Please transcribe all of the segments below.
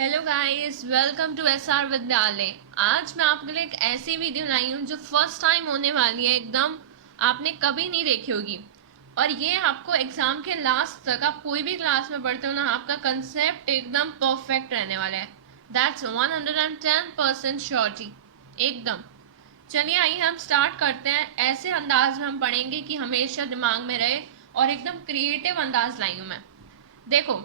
Hello guys, welcome to SR Vidyalaya. आज मैं आपके लिए एक ऐसी वीडियो लाई हूँ जो फर्स्ट टाइम होने वाली है, एकदम आपने कभी नहीं देखी होगी। और ये आपको एग्जाम के लास्ट तक, आप कोई भी क्लास में पढ़ते हो ना, आपका कंसेप्ट एकदम परफेक्ट रहने वाला है। दैट्स 110% श्योरिटी, एकदम। चलिए आइए हम स्टार्ट करते हैं। ऐसे अंदाज में हम पढ़ेंगे कि हमेशा दिमाग में रहे, और एकदम क्रिएटिव अंदाज लाई हूँ मैं। देखो,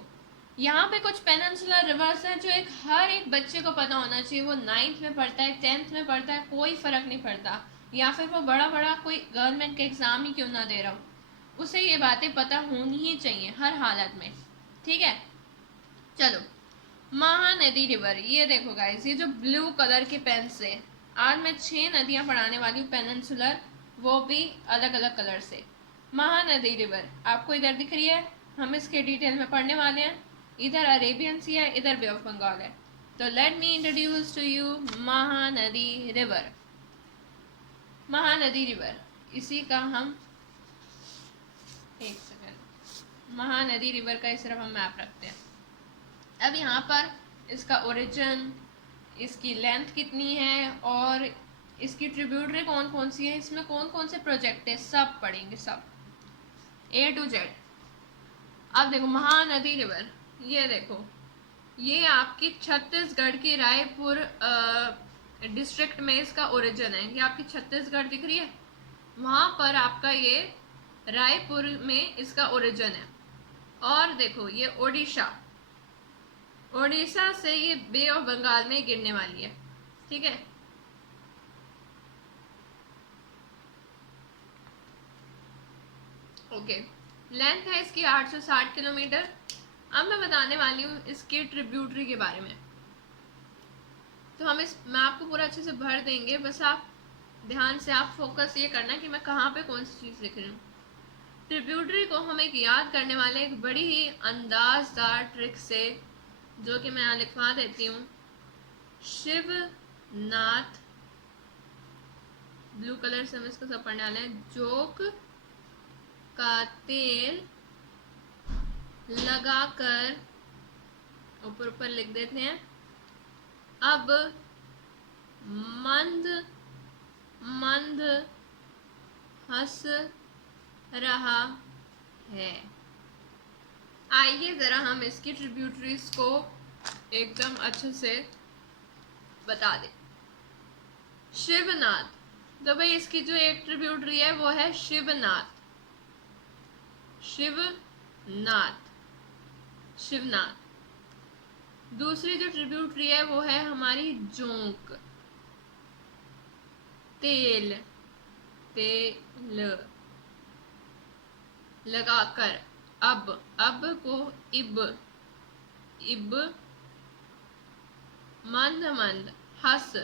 यहाँ पे कुछ पेनिनसुलर रिवर्स हैं जो हर एक बच्चे को पता होना चाहिए। वो 9th में पढ़ता है, 10th में पढ़ता है, कोई फर्क नहीं पड़ता, या फिर वो बड़ा बड़ा कोई गवर्नमेंट का एग्जाम ही क्यों ना दे रहा हो, उसे ये बातें पता होनी ही चाहिए हर हालत में। ठीक है, चलो। महानदी रिवर, ये देखो गाइस, ये जो ब्लू कलर के पेन से आज मैं 6 नदियां पढ़ाने वाली हूँ पेनिनसुलर, वो भी अलग अलग कलर से। महानदी रिवर आपको इधर दिख रही है, हम इसके डिटेल में पढ़ने वाले हैं। इधर अरेबियन सी है, इधर बे ऑफ बंगाल है। तो let me introduce to you Mahanadi river. Mahanadi river, इसी का हम एक सेकेंड, महानदी रिवर का इस तरफ हम मैप रखते हैं। अब यहाँ पर इसका ओरिजिन, इसकी लेंथ कितनी है, और इसकी ट्रिब्यूटरी कौन कौन सी है, इसमें कौन कौन से प्रोजेक्ट है, सब पढ़ेंगे, सब A to Z। अब देखो महानदी रिवर, ये देखो, ये आपकी छत्तीसगढ़ की रायपुर डिस्ट्रिक्ट में इसका ओरिजिन है। ये आपकी छत्तीसगढ़ दिख रही है, वहां पर आपका ये रायपुर में इसका ओरिजिन है। और देखो ये ओडिशा, ओडिशा से ये बे ऑफ बंगाल में गिरने वाली है। ठीक है, ओके। लेंथ है इसकी 860 किलोमीटर। अब मैं बताने वाली हूँ इसकी ट्रिब्यूटरी के बारे में। तो हम इस मैप को पूरा अच्छे से भर देंगे, बस आप ध्यान से आप फोकस ये करना कि मैं कहाँ पे कौन सी चीज़ लिख रही हूँ। ट्रिब्यूटरी को हम एक याद करने वाले एक बड़ी ही अंदाजदार ट्रिक से, जो कि मैं यहाँ लिखवा देती हूँ। शिवनाथ, ब्लू कलर से हम इसको सब पढ़ने वाले हैं। जोक का तेल लगाकर ऊपर ऊपर लिख देते हैं। अब मंद मंद हंस रहा है। आइए जरा हम इसकी ट्रिब्यूटरीज को एकदम अच्छे से बता दें। शिवनाथ, तो भाई इसकी जो एक ट्रिब्यूटरी है वो है शिवनाथ। शिवनाथ, शिवनाथ। दूसरी जो ट्रिब्यूटरी है वो है हमारी जोंक, तेल, तेल लगाकर। अब को इब, इब। मंद मंद, हंस,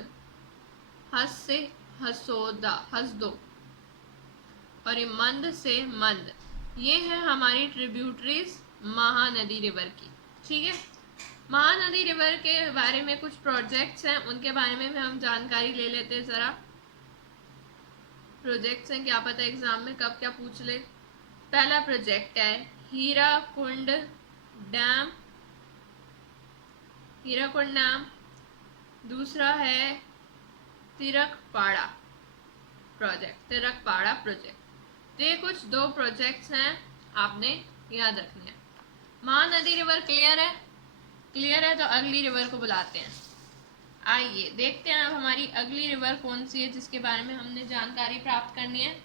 हंस से हंसोदा, हंस दो। और ये मंद से मंद। ये है हमारी ट्रिब्यूटरीज महानदी रिवर की। ठीक है, महानदी रिवर के बारे में कुछ प्रोजेक्ट्स हैं, उनके बारे में भी हम जानकारी ले लेते हैं जरा। प्रोजेक्ट्स हैं, क्या पता एग्जाम में कब क्या पूछ ले। पहला प्रोजेक्ट है हीराकुंड डैम, हीराकुंड डैम। दूसरा है तिरकपाड़ा प्रोजेक्ट, तिरकपाड़ा प्रोजेक्ट। तो ये कुछ दो प्रोजेक्ट्स हैं, आपने याद रखने हैं। महानदी रिवर क्लियर है? क्लियर है, तो अगली रिवर को बुलाते हैं। आइए देखते हैं अब हमारी अगली रिवर कौन सी है जिसके बारे में हमने जानकारी प्राप्त करनी है।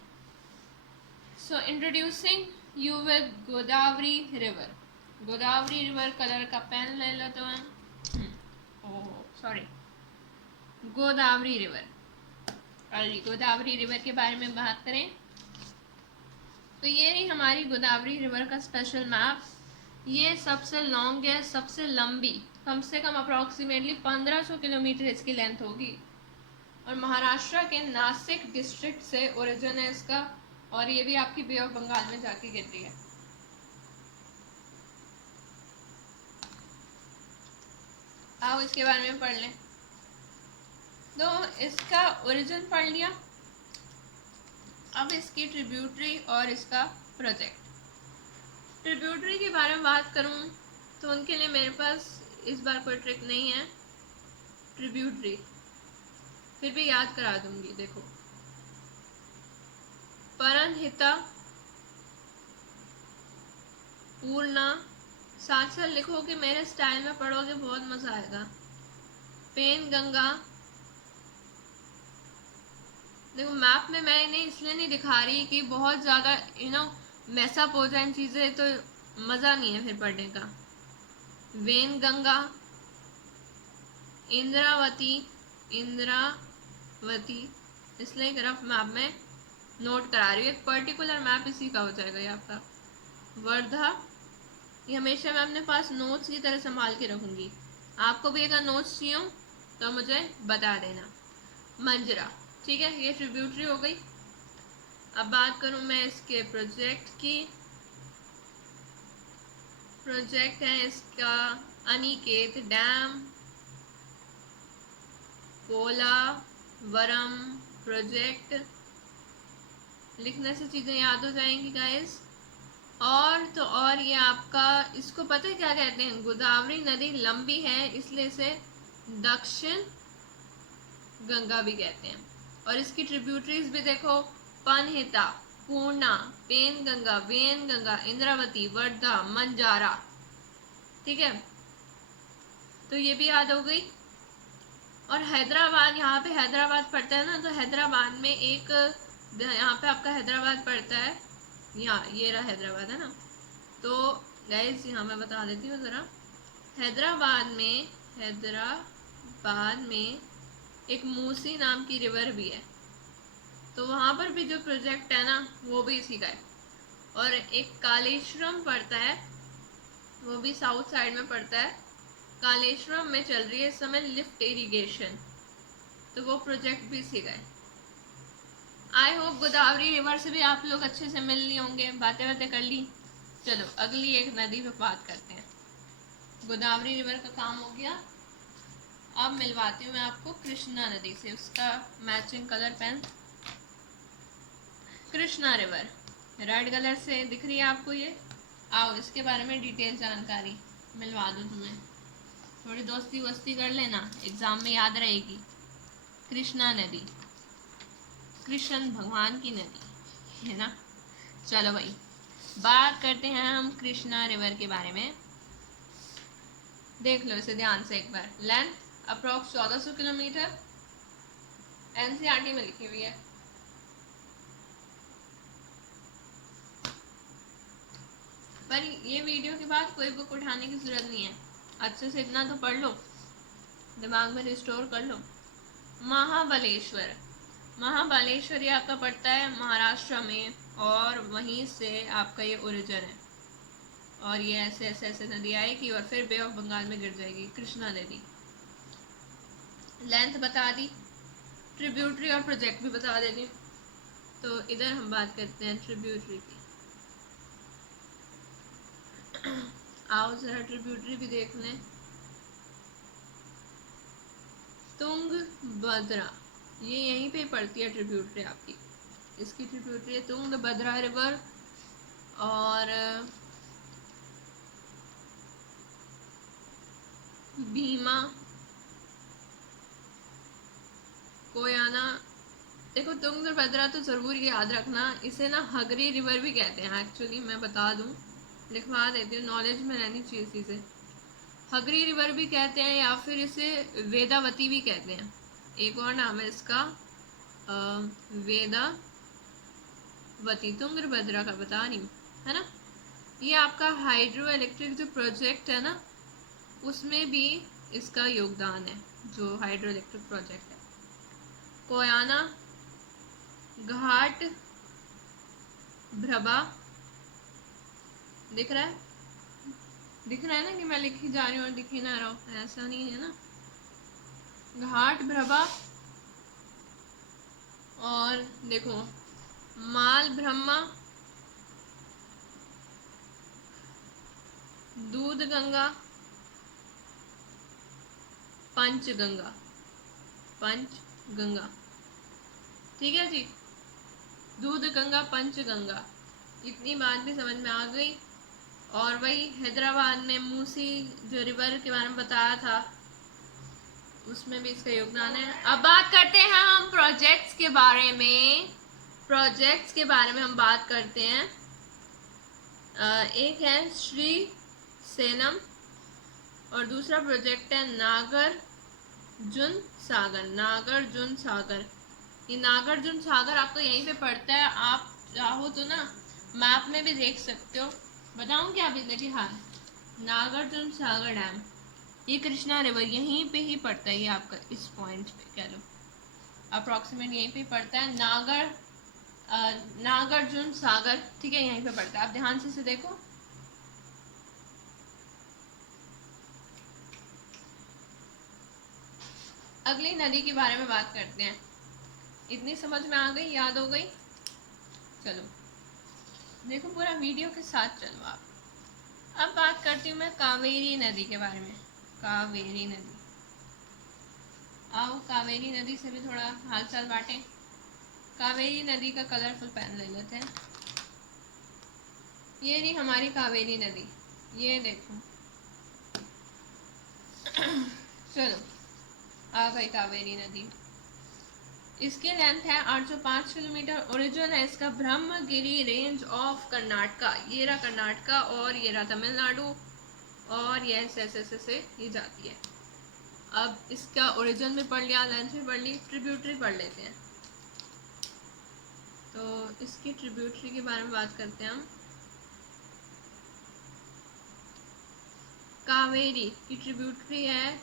सो introducing you with Godavari river. Godavari river colour का पेन ले लेते हैं। Oh sorry, Godavari river. और गोदावरी रिवर के बारे में बात करें तो ये रही हमारी गोदावरी रिवर का स्पेशल मैप। ये सबसे लॉन्ग है, सबसे लंबी, कम से कम अप्रॉक्सीमेटली 1500 किलोमीटर इसकी लेंथ होगी। और महाराष्ट्र के नासिक डिस्ट्रिक्ट से ओरिजिन है इसका, और ये भी आपकी बे ऑफ बंगाल में जाके गिरती है। आओ इसके बारे में पढ़ लें। तो इसका ओरिजिन पढ़ लिया, अब इसकी ट्रिब्यूटरी और इसका प्रोजेक्ट। ट्रिब्यूटरी के बारे में बात करूं तो उनके लिए मेरे पास इस बार कोई ट्रिक नहीं है, ट्रिब्यूटरी फिर भी याद करा दूंगी। देखो, परनहिता, पूर्णा, साथ साथ लिखोगे, मेरे स्टाइल में पढ़ोगे, बहुत मजा आएगा। पेन गंगा, देखो मैप में मैंने इसलिए नहीं दिखा रही कि बहुत ज़्यादा मैसअप हो जाए चीज़ें, तो मज़ा नहीं है फिर पढ़ने का। वेन गंगा, इंद्रावती, इंद्रावती इसलिए रफ मैप में नोट करा रही हूँ, एक पर्टिकुलर मैप इसी का हो जाएगा ये आपका। वर्धा, ये हमेशा मैं अपने पास नोट्स की तरह संभाल के रखूँगी, आपको भी अगर नोट्स चाहिए हो तो मुझे बता देना। मंजरा, ठीक है, ये ट्रिब्यूटरी हो गई। अब बात करूं मैं इसके प्रोजेक्ट की। प्रोजेक्ट है इसका अनिकेत डैम, पोलावरम प्रोजेक्ट। लिखने से चीज़ें याद हो जाएंगी गाइस। और तो और ये आपका, इसको पता है क्या कहते हैं, गोदावरी नदी लंबी है इसलिए इसे दक्षिण गंगा भी कहते हैं। और इसकी ट्रिब्यूटरीज भी देखो, पनहिता, पूर्णा, पेन गंगा, वेन गंगा, इंद्रावती, वर्धा, मंजारा, ठीक है, तो ये भी याद हो गई। और हैदराबाद, यहाँ पे हैदराबाद पड़ता है ना, तो हैदराबाद में एक, यहाँ पे आपका हैदराबाद पड़ता है, यहाँ ये रहा हैदराबाद है ना, तो गाइस यहाँ मैं बता देती हूँ ज़रा। हैदराबाद में एक मूसी नाम की रिवर भी है, तो वहाँ पर भी जो प्रोजेक्ट है ना वो भी इसी का है। और एक कालेश्वरम पड़ता है, वो भी साउथ साइड में पड़ता है। कालेश्वरम में चल रही है इस समय लिफ्ट इरिगेशन, तो वो प्रोजेक्ट भी इसी का है। आई होप गोदावरी रिवर से भी आप लोग अच्छे से मिल लिए होंगे, बातें बातें कर ली। चलो अगली एक नदी पे बात करते हैं। गोदावरी रिवर का काम हो गया, अब मिलवाती हूँ मैं आपको कृष्णा नदी से, उसका matching colour pen. Krishna river red colour से दिख रही है आपको ये, आओ इसके बारे में डिटेल जानकारी मिलवा दूँ तुम्हें, थोड़ी दोस्ती वस्ती कर लेना, एग्जाम में याद रहेगी। कृष्णा नदी कृष्ण भगवान की नदी है ना। चलो भाई बात करते हैं हम कृष्णा रिवर के बारे में। देख लो इसे ध्यान से एक बार। लेंथ अप्रोक्स 1400 किलोमीटर, एनसीईआरटी में लिखी हुई है। पर ये वीडियो के बाद कोई बुक उठाने की जरूरत नहीं है, अच्छे से इतना तो पढ़ लो, दिमाग में रिस्टोर कर लो। महाबलेश्वर, महाबलेश्वर ये आपका पड़ता है महाराष्ट्र में, और वहीं से आपका ये ओरिजिन है। और ये ऐसे ऐसे ऐसे नदी आएगी और फिर बे ऑफ बंगाल में गिर जाएगी, कृष्णा नदी। लेंथ बता दी, ट्रिब्यूटरी और प्रोजेक्ट भी बता देती। तो इधर हम बात करते हैं ट्रिब्यूटरी की। आओ जरा ट्रिब्यूटरी भी देख लें। तुंगभद्रा, ये यहीं पे पड़ती है ट्रिब्यूटरी आपकी, इसकी ट्रिब्यूटरी है तुंगभद्रा रिवर। और भीमा, कोयाना, देखो तुंगभद्रा तो ज़रूर याद रखना, इसे ना हगरी रिवर भी कहते हैं एक्चुअली, मैं बता दूं, लिखवा देती हूँ, नॉलेज में रहनी चाहिए चीज़ें। हगरी रिवर भी कहते हैं या फिर इसे वेदावती भी कहते हैं, एक और नाम है इसका वेदावती। तुंगभद्रा का बता रही हूँ है ना। ये आपका हाइड्रो इलेक्ट्रिक जो प्रोजेक्ट है ना, उसमें भी इसका योगदान है, जो हाइड्रो इलेक्ट्रिक प्रोजेक्ट है। कोयाना घाट भ्रबा, दिख रहा है, दिख रहा है ना कि मैं लिखी जा रही हूँ और दिख ही ना रहा हूँ, ऐसा नहीं है ना। घाट भ्रबा, और देखो माल ब्रह्मा, दूध गंगा, पंचगंगा, पंचगंगा, ठीक है जी, दूध गंगा पंचगंगा, इतनी बात भी समझ में आ गई। और वही हैदराबाद में मूसी जो रिवर के बारे में बताया था, उसमें भी इसका योगदान है। अब बात करते हैं हम प्रोजेक्ट्स के बारे में। प्रोजेक्ट्स के बारे में हम बात करते हैं। एक है श्री सेनम और दूसरा प्रोजेक्ट है नागार्जुन सागर। नागार्जुन सागर, ये नागार्जुन सागर आपको यहीं पे पड़ता है। आप चाहो तो ना मैप में भी देख सकते हो। बताऊं क्या अभी लगी? हाँ, नागार्जुन सागर डैम, ये कृष्णा रिवर यहीं पे ही पड़ता है। ये आपका इस पॉइंट पे कह लो अप्रोक्सीमेट यहीं पे पड़ता है। नागार्जुन सागर, ठीक है, यहीं पे पड़ता है। आप ध्यान से देखो। अगली नदी के बारे में बात करते हैं। इतनी समझ में आ गई, याद हो गई? चलो देखो, पूरा वीडियो के साथ चलो आप। अब बात करती हूँ मैं कावेरी नदी के बारे में। कावेरी नदी, आओ कावेरी नदी से भी थोड़ा हालचाल बांटें। कावेरी नदी का कलरफुल पेन ले लेते हैं। ये रही हमारी कावेरी नदी, ये देखो। चलो, आ गई कावेरी नदी। इसकी लेंथ है 805 किलोमीटर। ओरिजिन है इसका ब्रह्मगिरी रेंज ऑफ कर्नाटका। ये रहा कर्नाटका और ये रहा तमिलनाडु, और ये ऐसे ये जाती है। अब इसका ओरिजिन भी पढ़ लिया, लेंथ भी पढ़ ली, ट्रिब्यूटरी पढ़ लेते हैं। तो इसकी ट्रिब्यूटरी के बारे में बात करते हैं हम। कावेरी की ट्रिब्यूटरी है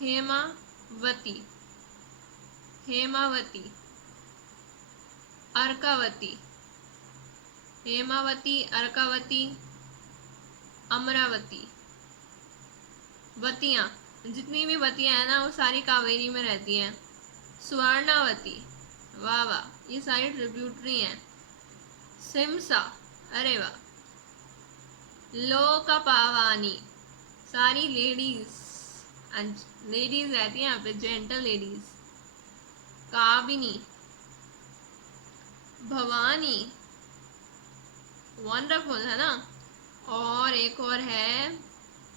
हेमावती, हेमावती, अर्कावती, हेमावती, अर्कावती, अमरावती। वतियाँ, जितनी भी वतियाँ हैं ना वो सारी कावेरी में रहती हैं। स्वर्णावती, वाह वाह, ये सारी ट्रिब्यूटरी हैं। सिमसा, अरे वाह। लोकपावानी, सारी लेडीज रहती हैं यहाँ पे, gentle ladies. Kabini, Bhavani, wonderful है ना। और एक और है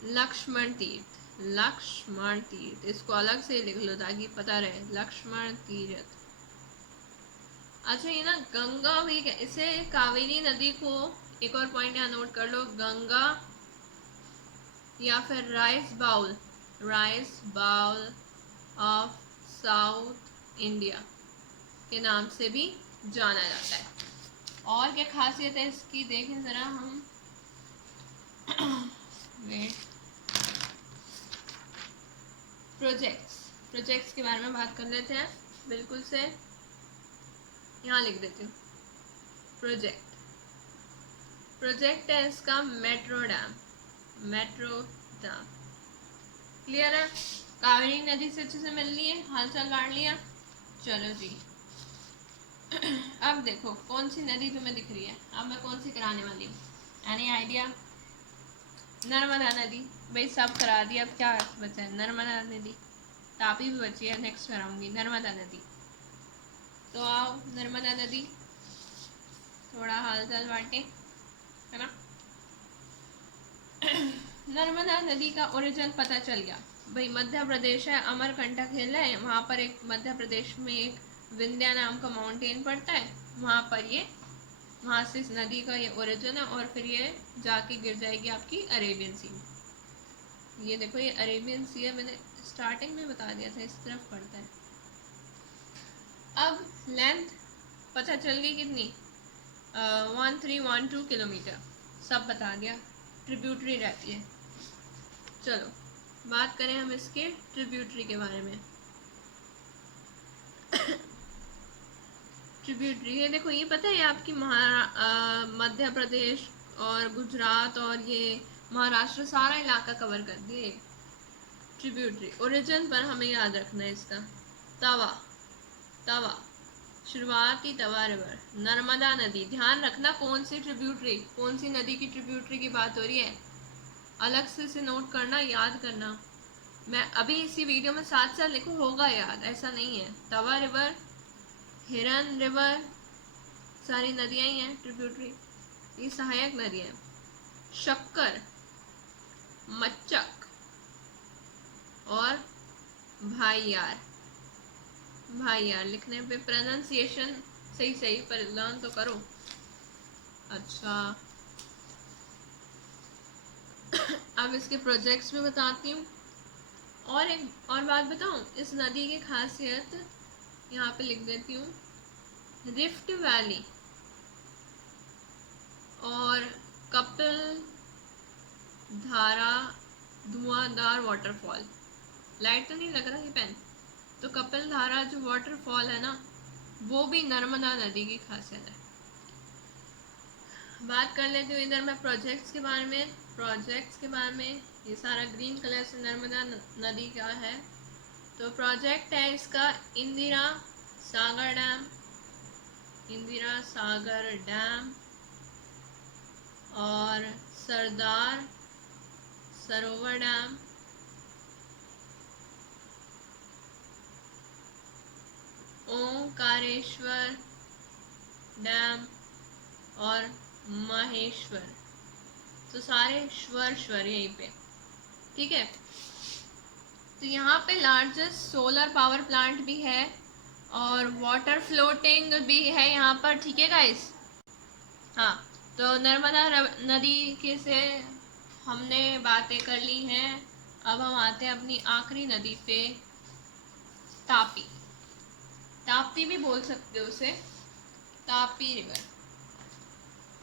लक्ष्मण तीर्थ। लक्ष्मण तीर्थ, इसको अलग से लिख लो ताकि पता रहे, लक्ष्मण तीर्थ। अच्छा, ये ना गंगा भी, इसे कावेरी नदी को एक और पॉइंट यहाँ नोट कर लो, गंगा या फिर rice bowl of south India के नाम से भी जाना जाता है। और क्या खासियत है इसकी, देखें जरा हम। वेट, प्रोजेक्ट्स के बारे में बात कर लेते हैं। बिल्कुल से यहाँ लिख देती हूँ। प्रोजेक्ट है इसका मेट्रो डैम। क्लियर है? कावेरी नदी से अच्छे से मिल लिए, हालचाल बांट लिया। चलो जी, अब देखो कौन सी नदी तुम्हें दिख रही है। अब मैं कौन सी कराने वाली हूँ? Any idea? नर्मदा नदी। भाई सब करा दिया, अब क्या बचा है? नर्मदा नदी। तापी भी बची है, नेक्स्ट कराऊंगी नर्मदा नदी। तो आओ नर्मदा नदी, थोड़ा हालचाल बांटे, है ना। नर्मदा नदी का ओरिजिन पता चल गया। भाई मध्य प्रदेश है, अमरकंटक हिल है, वहाँ पर एक मध्य प्रदेश में एक विंध्या नाम का माउंटेन पड़ता है। वहाँ से इस नदी का ये ओरिजिन है, और फिर ये जाके गिर जाएगी आपकी अरेबियन सी में। ये देखो, ये अरेबियन सी है, मैंने स्टार्टिंग में बता दिया था, इस तरफ पड़ता है। अब लेंथ पता चल गई कितनी, 1312 किलोमीटर, सब बता दिया। ट्रिब्यूटरी रहती है। चलो बात करें हम इसके ट्रिब्यूटरी के बारे में। ट्रिब्यूटरी, ये देखो, ये पता है आपकी मध्य प्रदेश और गुजरात और ये महाराष्ट्र सारा इलाका कवर कर दिए। ट्रिब्यूटरी ओरिजिन पर हमें याद रखना है इसका। तवा, शुरुआती तवा रिवर, नर्मदा नदी। ध्यान रखना कौन सी ट्रिब्यूटरी, कौन सी नदी की ट्रिब्यूटरी की बात हो रही है, अलग से इसे नोट करना, याद करना। मैं अभी इसी वीडियो में साथ साथ लिखूँ, होगा याद, ऐसा नहीं है। तवा रिवर, हिरन रिवर, सारी नदियाँ ही हैं ट्रिब्यूटरी। ये सहायक नदी है। शक्कर, मच्चक और भाईयार। भाईयार लिखने पे प्रोनाउंसिएशन सही सही पर लर्न तो करो। अच्छा अब इसके प्रोजेक्ट्स में बताती हूँ। और एक और बात बताऊँ, इस नदी की खासियत यहाँ पे लिख देती हूँ। रिफ्ट वैली और कपिल धारा धुआंधार वाटरफॉल। लाइट तो नहीं लग रहा ये पेन। तो कपिल धारा जो वाटरफॉल है ना, वो भी नर्मदा नदी की खासियत है। बात कर लेती हूँ इधर मैं प्रोजेक्ट्स के बारे में। प्रोजेक्ट्स के बारे में ये सारा ग्रीन कलर से नर्मदा नदी का है। तो प्रोजेक्ट है इसका इंदिरा सागर डैम, इंदिरा सागर डैम और सरदार सरोवर डैम, ओंकारेश्वर डैम और माहेश्वर। तो सारे स्वर यहीं पे, ठीक है। तो यहाँ पे लार्जेस्ट सोलर पावर प्लांट भी है और वाटर फ्लोटिंग भी है यहाँ पर, ठीक है गाइस। हाँ, तो नर्मदा नदी के से हमने बातें कर ली हैं। अब हम आते हैं अपनी आखिरी नदी पे, तापी। ताप्ती भी बोल सकते हो उसे, तापी रिवर।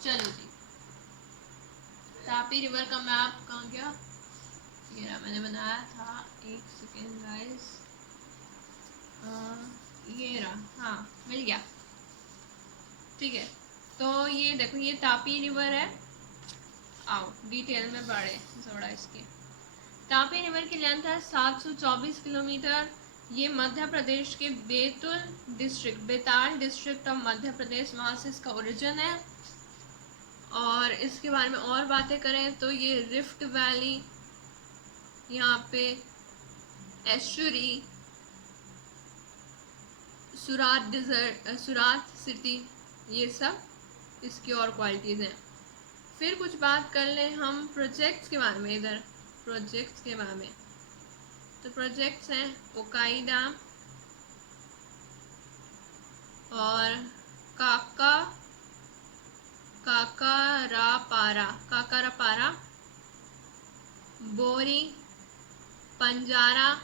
चलो जी, तापी रिवर का मैप कहाँ गया? ये रहा, मैंने बनाया था, एक सेकेंड गाइस। ये रहा, हाँ मिल गया, ठीक है। तो ये देखो, ये तापी रिवर है। आओ डिटेल में पढ़े थोड़ा इसके। तापी रिवर की लेंथ है 724 किलोमीटर। ये मध्य प्रदेश के बेताल डिस्ट्रिक्ट ऑफ मध्य प्रदेश, वहाँ से इसका ओरिजिन है। और इसके बारे में और बातें करें तो ये रिफ्ट वैली, यहाँ पे एस्चुरी, सुरात डिजर्ट, सुरात सिटी, ये सब इसकी और क्वालिटीज़ हैं। फिर कुछ बात कर लें हम प्रोजेक्ट्स के बारे में। इधर प्रोजेक्ट्स के बारे में तो प्रोजेक्ट्स हैं ओकाई डैम और काकारापारा, बोरी, पंजारा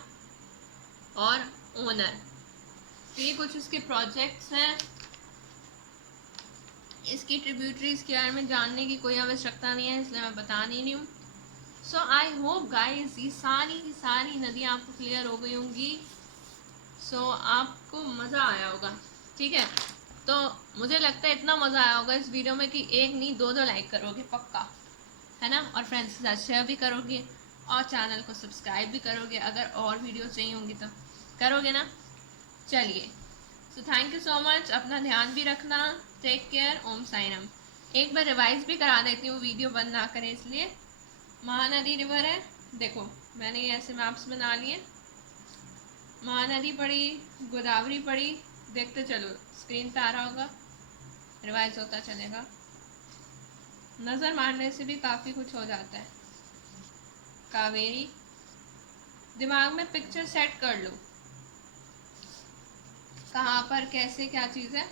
और ओनर। तो ये कुछ इसके प्रोजेक्ट्स हैं। इसकी ट्रिब्यूटरीज के बारे में जानने की कोई आवश्यकता नहीं है, इसलिए मैं बता नहीं रही हूँ। सो आई होप गाइस ये सारी नदियाँ आपको क्लियर हो गई होंगी। सो आपको मज़ा आया होगा, ठीक है। तो मुझे लगता है इतना मज़ा आया होगा इस वीडियो में कि एक नहीं दो लाइक करोगे पक्का, है ना। और फ्रेंड्स के साथ शेयर भी करोगे और चैनल को सब्सक्राइब भी करोगे। अगर और वीडियो चाहिए होंगी तो करोगे ना। चलिए, so thank you so much. अपना ध्यान भी रखना, टेक केयर, ओम साईराम। एक बार रिवाइज भी करा देती हूँ, वीडियो बंद ना करें इसलिए। महानदी रिवर है, देखो मैंने ये ऐसे मैप्स बना लिए। महानदी पड़ी, गोदावरी पड़ी, देखते चलो स्क्रीन पे आ रहा होगा, रिवाइज होता चलेगा। नज़र मारने से भी काफ़ी कुछ हो जाता है। कावेरी, दिमाग में पिक्चर सेट कर लो कहाँ पर कैसे क्या चीज़ है।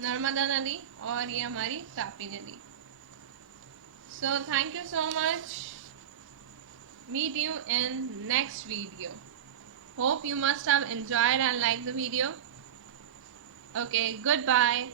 नर्मदा नदी और ये हमारी तापी नदी। So thank you so much. Meet you in next video. Hope you must have enjoyed and liked the video. Okay, goodbye.